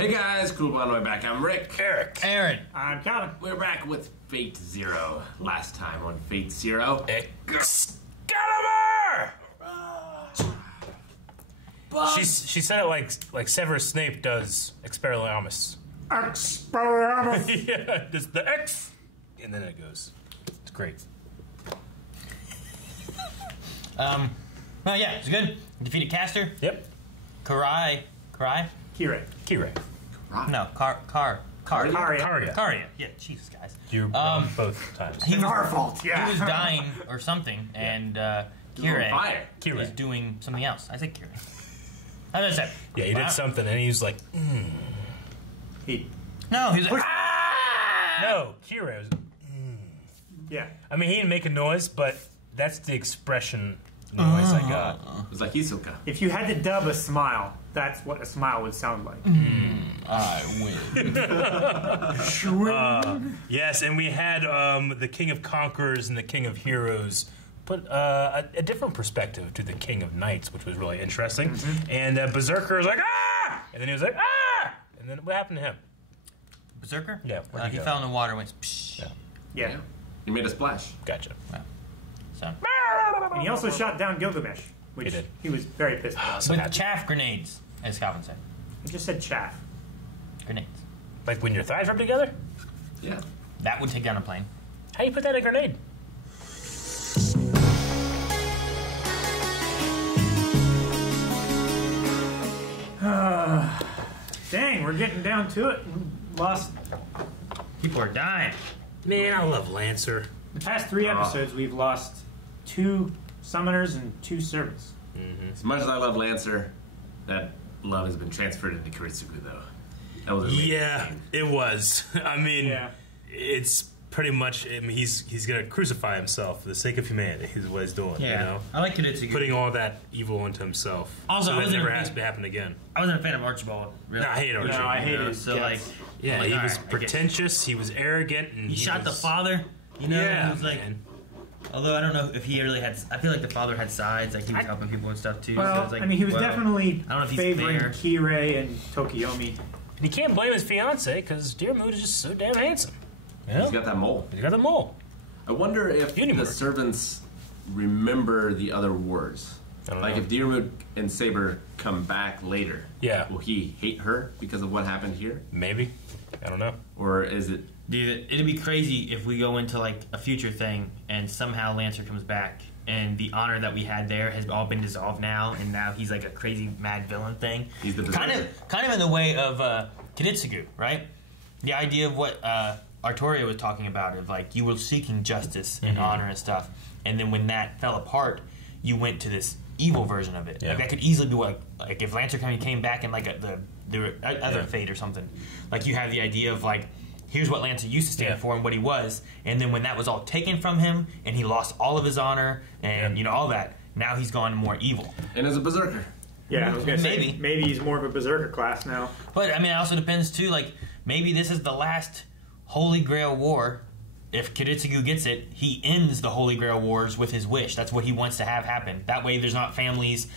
Hey guys, cool by the way back. I'm Rick. Eric. Aaron. I'm Calvin. We're back with Fate Zero. Last time on Fate Zero, Excalibur! She said it like Severus Snape does Expelliarmus. Expelliarmus. Yeah, just the X, and then it goes. It's great. Well, yeah, it's good. Defeated Caster. Yep. Karai. Kirei. Kirei. No, Karya. Karya. Yeah, Jesus, guys. You're wrong both times. It's our fault. Yeah. He was dying or something, and fire. Kirei Kirei. is doing something else. I said Kirei. How did I say? Yeah, he did something, and he was like, No, he was like, no, Kirei was. Yeah. I mean, he didn't make a noise, but that's the expression noise I got. it was like Hisoka. If you had to dub a smile, that's what a smile would sound like. I win. Yes, and we had the King of Conquerors and the King of Heroes put a different perspective to the King of Knights, which was really interesting. And Berserker was like, ah! And then he was like, ah! And then what happened to him? Berserker? Yeah, where'd he He go? fell in the water and went, psh. Yeah. He made a splash. Gotcha. So. And he also shot down Gilgamesh, which He did. he was very pissed about. So With happy. chaff grenades, as Calvin said. He just said chaff. Grenades. Like when your thighs rub together? Yeah. That would take down a plane. How you put that in a grenade? Dang, we're getting down to it. Lost People are dying. Man, I love Lancer. the past 3 episodes. We've lost 2 summoners and 2 servants. As much as I love Lancer, that love has been transferred into Kiritsugu, though. That was amazing. Yeah, it was. I mean, Yeah. it's pretty much. I mean, he's gonna crucify himself for the sake of humanity. Is what he's doing. You know, I like Kiritsugu. putting all that evil into himself. Also, so I that wasn't never a has big- to happen again. I wasn't a fan of Archibald. Really. No, I hate Archie. No, I You hated know, his so like, guts. Yeah, I'm like, he all was right, I get it. pretentious. He was arrogant, and He shot the was- father. You know, Yeah, he was like. man. Although I don't know if he really had. I feel like the father had sides. Like he was helping people and stuff too. so Well, it was like, I mean, he was well, definitely I don't know if he's favoring fair. Kirei and Tokiomi. And you can't blame his fiance because Dear Mood is just so damn handsome. You know? He's got that mole. He's got the mole. I wonder if Unimark. the servants remember the other wars. I don't Like know. if Diarmuid and Saber come back later, Yeah. will he hate her because of what happened here? Maybe. I don't know. Or is it Dude, it'd be crazy if we go into like a future thing and somehow Lancer comes back and the honor that we had there has all been dissolved now, and now he's like a crazy mad villain thing. He's the kind of in the way of Kiritsugu, right? The idea of what Artoria was talking about, of like you were seeking justice and honor and stuff, and then when that fell apart, you went to this evil version of it. Yeah. Like that could easily be like if Lancer came back in like the other fate or something. Like you have the idea of like, here's what Lancer used to stand for and what he was, and then when that was all taken from him and he lost all of his honor and you know all that, now he's gone more evil. and as a berserker? Yeah, I was gonna say, Maybe. maybe he's more of a berserker class now. But I mean, it also depends too. Like maybe this is the last Holy Grail War. If Kiritsugu gets it, he ends the Holy Grail Wars with his wish. That's what he wants to have happen. That way, there's not families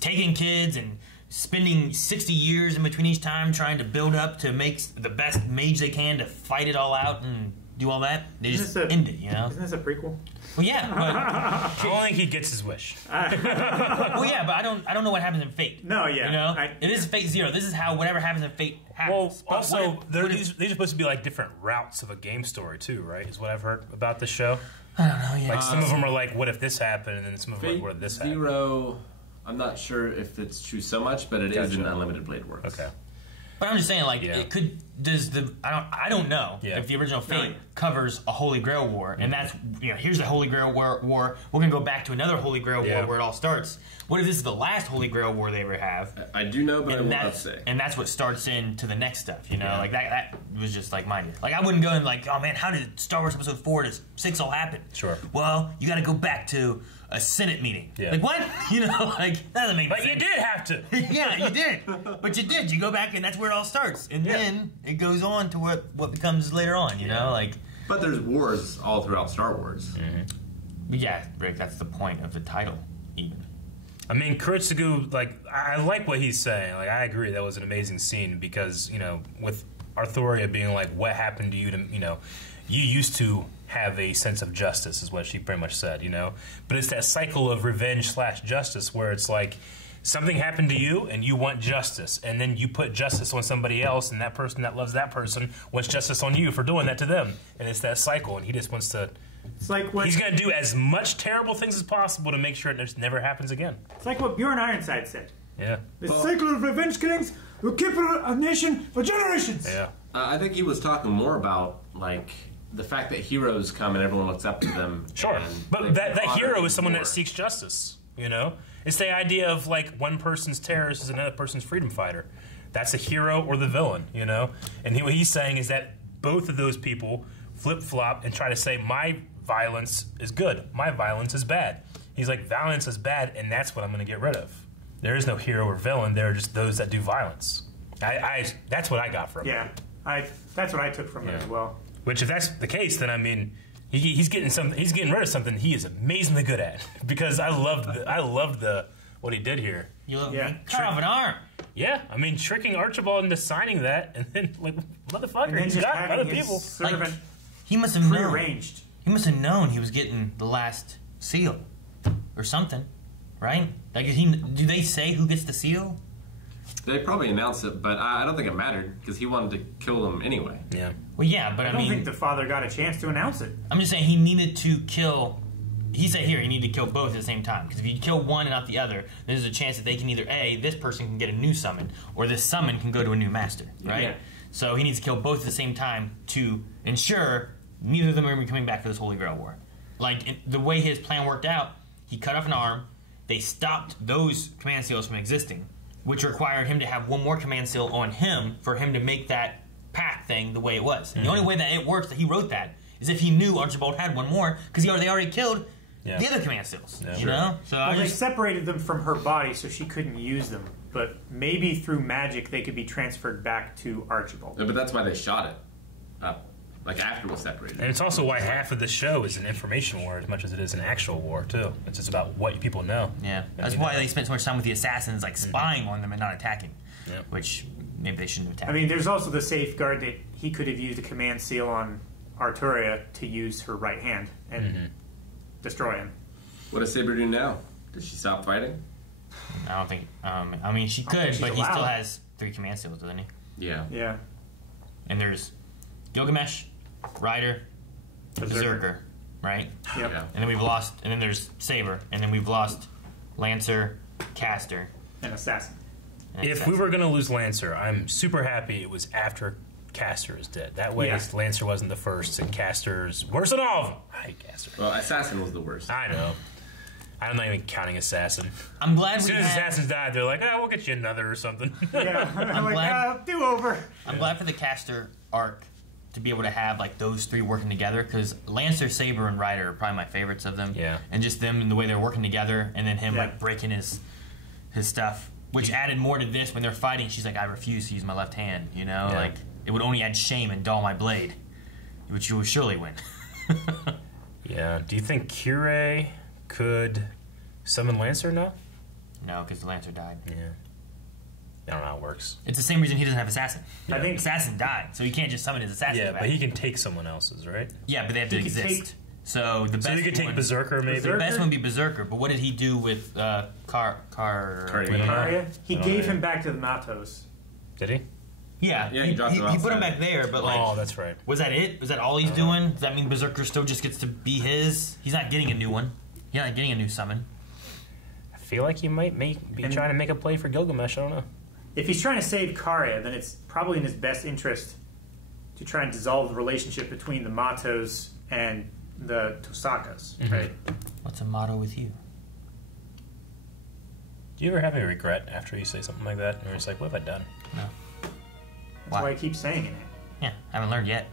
taking kids and spending 60 years in between each time trying to build up to make the best mage they can to fight it all out and do all that. They just end it, you know? Isn't this a prequel? Well, yeah, I don't think he gets his wish. but well, yeah, but I don't know what happens in Fate. No, yeah. you know, it is Fate Zero. This is how whatever happens in Fate Well, happens. But also, what if- they're supposed to be like different routes of a game story too, right? Is what I've heard about the show. I don't know. Yeah, Like some of them are like, "What if this happened?" and then some of them are like, "What if this happened?" Zero. I'm not sure if it's true so much, but it is in Gotcha. Unlimited Blade Works. Okay. But I'm just saying, like, Yeah. it could. Does the I don't know Yeah. if the original Fate No. covers a Holy Grail War, and that's here's the Holy Grail War. We're gonna go back to another Holy Grail Yeah. War where it all starts. What if this is the last Holy Grail War they ever have? I do know, but I will And not that's say. and that's what starts into the next stuff. You know, Yeah. like that was just like my idea. Like I wouldn't go and like, oh man, how did Star Wars Episode 4 to 6 all happen? Sure. Well, you got to go back to a Senate meeting. Yeah. Like what? You know, like that doesn't make But sense. you did have to. Yeah, you did. But you did. You go back and that's where it all starts. And then it goes on to what becomes later on, you know? Like But there's wars all throughout Star Wars. yeah, Rick, that's the point of the title, even. I mean, Kuretsugu, like, I like what he's saying. Like, I agree that was an amazing scene because, with Arthuria being like, what happened to you you used to have a sense of justice is what she pretty much said, But it's that cycle of revenge/justice where it's like, something happened to you and you want justice, and then you put justice on somebody else, and that person that loves that person wants justice on you for doing that to them. And it's that cycle, and he just wants to... It's like what... He's going to do as much terrible things as possible to make sure it just never happens again. It's like what Bjorn Ironside said. Yeah. The cycle of revenge killings will keep a nation for generations. Yeah. I think he was talking more about, like, the fact that heroes come and everyone looks up to them. Sure. and But that hero is someone more. that seeks justice, It's the idea of, like, one person's terrorist is another person's freedom fighter. That's the hero or the villain, And what he's saying is that both of those people flip-flop and try to say, my violence is good, my violence is bad. He's like, violence is bad, and that's what I'm going to get rid of. There is no hero or villain. There are just those that do violence. That's what I got from it. Yeah, that's what I took from it as well. Which, if that's the case, then I mean, he's getting rid of something he is amazingly good at. Because I loved what he did here. You look, Yeah. cut off an arm. Yeah, I mean, tricking Archibald into signing that, and then like, And motherfucker, then he's just got having other his people. servant He must have known. prearranged. He must have known he was getting the last seal, or something, right? Like, do they say who gets the seal? They probably announced it, but I don't think it mattered because he wanted to kill them anyway. Yeah. Well, yeah, but I I don't mean, think the father got a chance to announce it. I'm just saying he needed to kill. He said here he needed to kill both at the same time, because if you kill one and not the other, there's a chance that they can either this person can get a new summon, or this summon can go to a new master, right? Yeah. So he needs to kill both at the same time to ensure neither of them are going to be coming back for this Holy Grail War. Like, the way his plan worked out, he cut off an arm, they stopped those command seals from existing, which required him to have one more command seal on him for him to make that pact thing the way it was. And the only way that it works, that he wrote that, is if he knew Archibald had one more, because they already killed the other command seals. Yeah. You Sure. know? So Well, they I just... separated them from her body so she couldn't use them. But maybe through magic they could be transferred back to Archibald. Yeah, but that's why they shot it up, like after it was separated. And it's also why half of the show is an information war as much as it is an actual war, too. It's just about what people know. Yeah, that's why they spent so much time with the assassins, like spying on them and not attacking. Yeah. Which maybe they shouldn't have attacked. I mean, there's also the safeguard that he could have used a command seal on Arturia to use her right hand and destroy him. What does Saber do now? Does she stop fighting? I don't think. I mean, she I don't think could, she's but he still allowed. has 3 command seals, doesn't he? Yeah. Yeah. And there's Gilgamesh, Ryder, Berserker, right? Yep. Yeah. And then we've lost. And then there's Saber, and then we've lost Lancer, Caster. An assassin. and If we were going to lose Lancer, I'm super happy it was after Caster is dead. That way, Yeah. Lancer wasn't the first, and Caster's worse than all of them. I hate Caster. Well, Assassin was the worst. I know. I'm not even counting Assassin. I'm glad As we soon as had, Assassins died, they're like, we'll get you another or something. Yeah. I'm like, glad- do over. I'm glad for the Caster arc to be able to have like those 3 working together, because Lancer, Saber, and Ryder are probably my favorites of them. Yeah. And just them and the way they're working together, and then him Yeah. like breaking his stuff, which added more to this when they're fighting. She's like, I refuse to use my left hand. You know, Yeah. like it would only add shame and dull my blade, which you will surely win. Yeah. Do you think Kure could summon Lancer now? No, because the Lancer died. Yeah. I don't know how it works. It's the same reason he doesn't have Assassin. I think Assassin died, so he can't just summon his Assassin Yeah, back. but he can take someone else's, right? Yeah, but they have to He could exist. take- So the best So he could take one, Berserker, maybe? The best one would be Berserker, but what did he do with Cardigan. Arya. He I don't gave know. him back to the Matos. Did he? Yeah, Yeah, he dropped him he put him outside. back there, but like, Oh, that's right. was that it? Was that all he's doing? Does that mean Berserker still just gets to be his? He's not getting a new one. He's not getting a new summon. I feel like he might be trying to make a play for Gilgamesh. I don't know. If he's trying to save Karya, then it's probably in his best interest to try and dissolve the relationship between the Matos and the Tosakas, right? What's a motto with you? Do you ever have any regret after you say something like that? Or it's like, what have I done? No. That's why I keep saying it. Yeah, I haven't learned yet.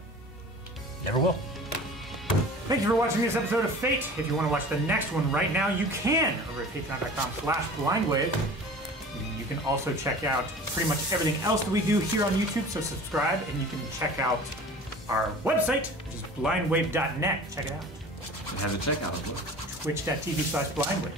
Never will. Thank you for watching this episode of Fate. If you want to watch the next one right now, you can over at patreon.com/blindwave. You can also check out pretty much everything else that we do here on YouTube, so subscribe, and you can check out our website, which is blindwave.net. Check it out. It has a checkout as well. Twitch.tv/blindwave.